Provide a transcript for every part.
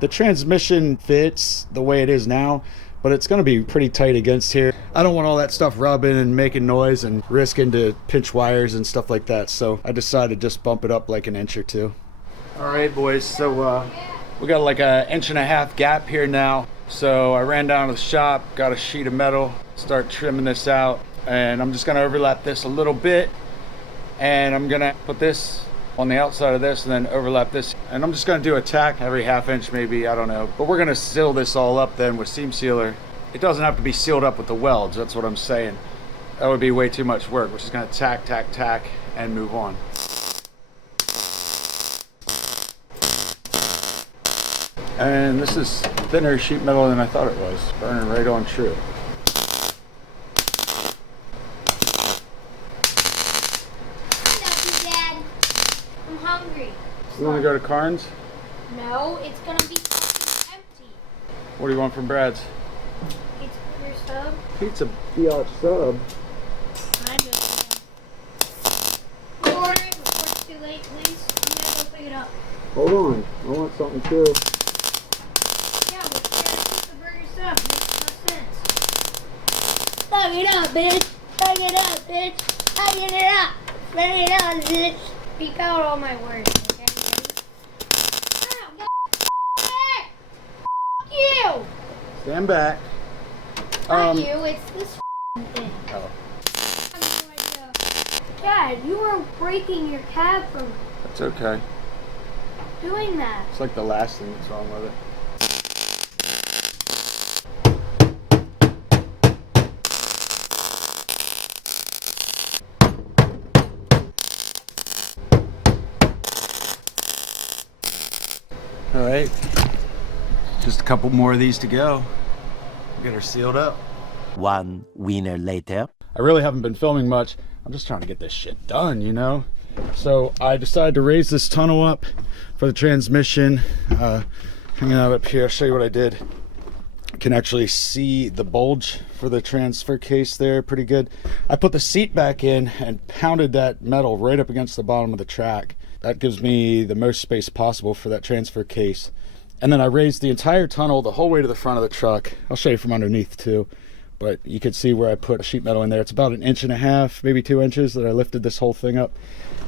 The transmission fits the way it is now, but it's going to be pretty tight against here. I don't want all that stuff rubbing and making noise and risking to pinch wires and stuff like that, so I decided to just bump it up like an inch or two. All right, boys, so we got like an 1.5 inch gap here now. So I ran down to the shop, got a sheet of metal, start trimming this out, and I'm just going to overlap this a little bit, and I'm going to put this on the outside of this and then overlap this, and I'm just going to do a tack every 1/2 inch maybe, I don't know, but we're going to seal this all up then with seam sealer. It doesn't have to be sealed up with the welds, that's what I'm saying. That would be way too much work. We're just going to tack, tack, tack, and move on. And this is thinner sheet metal than I thought it was, burning right on true. You want to go to Carnes? No, it's gonna be fucking empty. What do you want from Brad's? Pizza burger sub. Pizza biatch sub. Kind of. Order it before it's too late, please. I'm gonna go pick it up. Hold on, I want something too. Yeah, but pizza burger sub makes no sense. Fuck it up, bitch. Fuck it up, bitch. Fuck it up. Fuck it up, bitch. Speak out all my words. You! Stand back. Not you, it's this thing. Oh. I have no idea. Dad, you are breaking your cab from That's okay. doing that. It's like the last thing that's wrong with it. All right. Just a couple more of these to go. Get her sealed up. 1 wiener later. I really haven't been filming much. I'm just trying to get this shit done, you know? So I decided to raise this tunnel up for the transmission. Hanging out up here, I'll show you what I did. You can actually see the bulge for the transfer case there pretty good. I put the seat back in and pounded that metal right up against the bottom of the track. That gives me the most space possible for that transfer case. And then I raised the entire tunnel the whole way to the front of the truck. I'll show you from underneath too, but you can see where I put sheet metal in there. It's about 1.5 inches, maybe 2 inches that I lifted this whole thing up.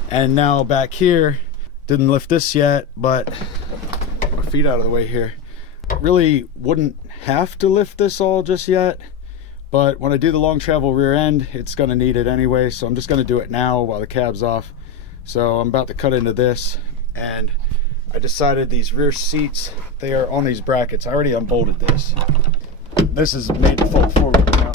And now back here, didn't lift this yet, but my feet out of the way here. Really wouldn't have to lift this all just yet, but when I do the long travel rear end, it's gonna need it anyway, so I'm just gonna do it now while the cab's off. So I'm about to cut into this, and I decided these rear seats, they are on these brackets. I already unbolted this. This is made to fold forward now.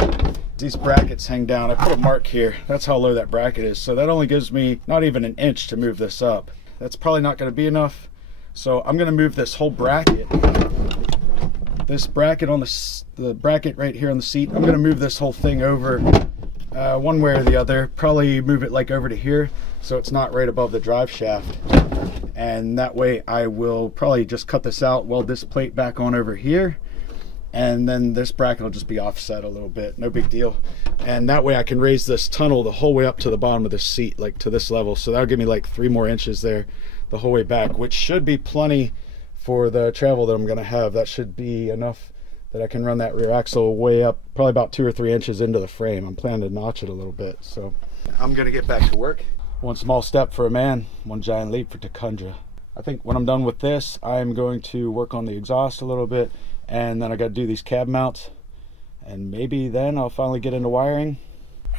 These brackets hang down. I put a mark here. That's how low that bracket is. So that only gives me not even 1 inch to move this up. That's probably not going to be enough. So I'm going to move this whole bracket. This bracket on the bracket right here on the seat. I'm going to move this whole thing over one way or the other. Probably move it like over to here so it's not right above the drive shaft. And that way I will probably just cut this out, weld this plate back on over here, and then this bracket will just be offset a little bit, no big deal. And that way I can raise this tunnel the whole way up to the bottom of the seat, like to this level. So that'll give me like 3 more inches there the whole way back, which should be plenty for the travel that I'm gonna have. That should be enough that I can run that rear axle way up, probably about 2 or 3 inches into the frame. I'm planning to notch it a little bit. So I'm gonna get back to work. One small step for a man, one giant leap for Tacundra. I think when I'm done with this, I'm going to work on the exhaust a little bit, and then I got to do these cab mounts, and maybe then I'll finally get into wiring.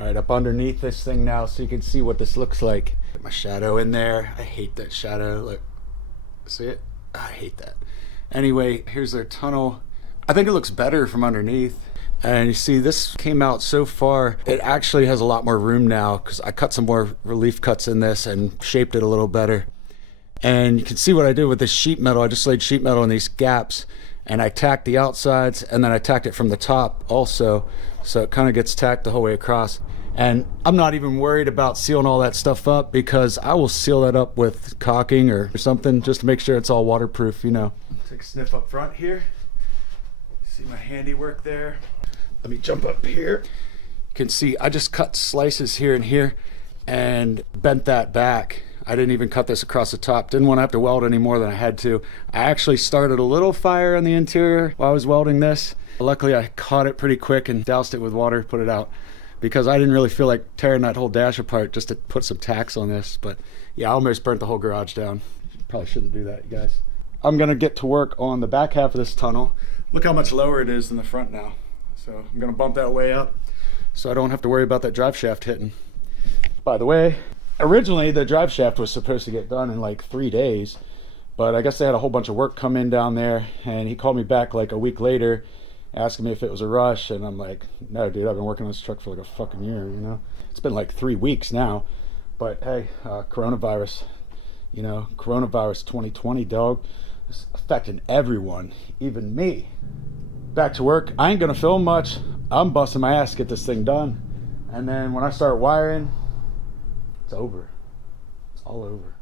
All right, up underneath this thing now so you can see what this looks like. Get my shadow in there. I hate that shadow. Look, see it? I hate that. Anyway, here's their tunnel. I think it looks better from underneath. And you see, this came out so far, it actually has a lot more room now because I cut some more relief cuts in this and shaped it a little better. And you can see what I did with this sheet metal. I just laid sheet metal in these gaps, and I tacked the outsides, and then I tacked it from the top also, so it kind of gets tacked the whole way across. And I'm not even worried about sealing all that stuff up because I will seal that up with caulking or something just to make sure it's all waterproof, you know. Take a sniff up front here. See my handiwork there. Let me jump up here. You can see I just cut slices here and here and bent that back. I didn't even cut this across the top. Didn't want to have to weld any more than I had to. I actually started a little fire on the interior while I was welding this. Luckily, I caught it pretty quick and doused it with water, put it out, because I didn't really feel like tearing that whole dash apart just to put some tacks on this. But yeah, I almost burnt the whole garage down. Probably shouldn't do that, you guys. I'm gonna get to work on the back half of this tunnel. Look how much lower it is than the front now. So I'm gonna bump that way up so I don't have to worry about that drive shaft hitting. By the way, originally the drive shaft was supposed to get done in like 3 days, but I guess they had a whole bunch of work come in down there, and he called me back like a week later asking me if it was a rush, and I'm like, no dude, I've been working on this truck for like a fucking year, you know? It's been like 3 weeks now, but hey, coronavirus, you know, coronavirus 2020, dog. It's affecting everyone, even me. Back to work. I ain't gonna film much. I'm busting my ass to get this thing done, and then when I start wiring, it's over. It's all over.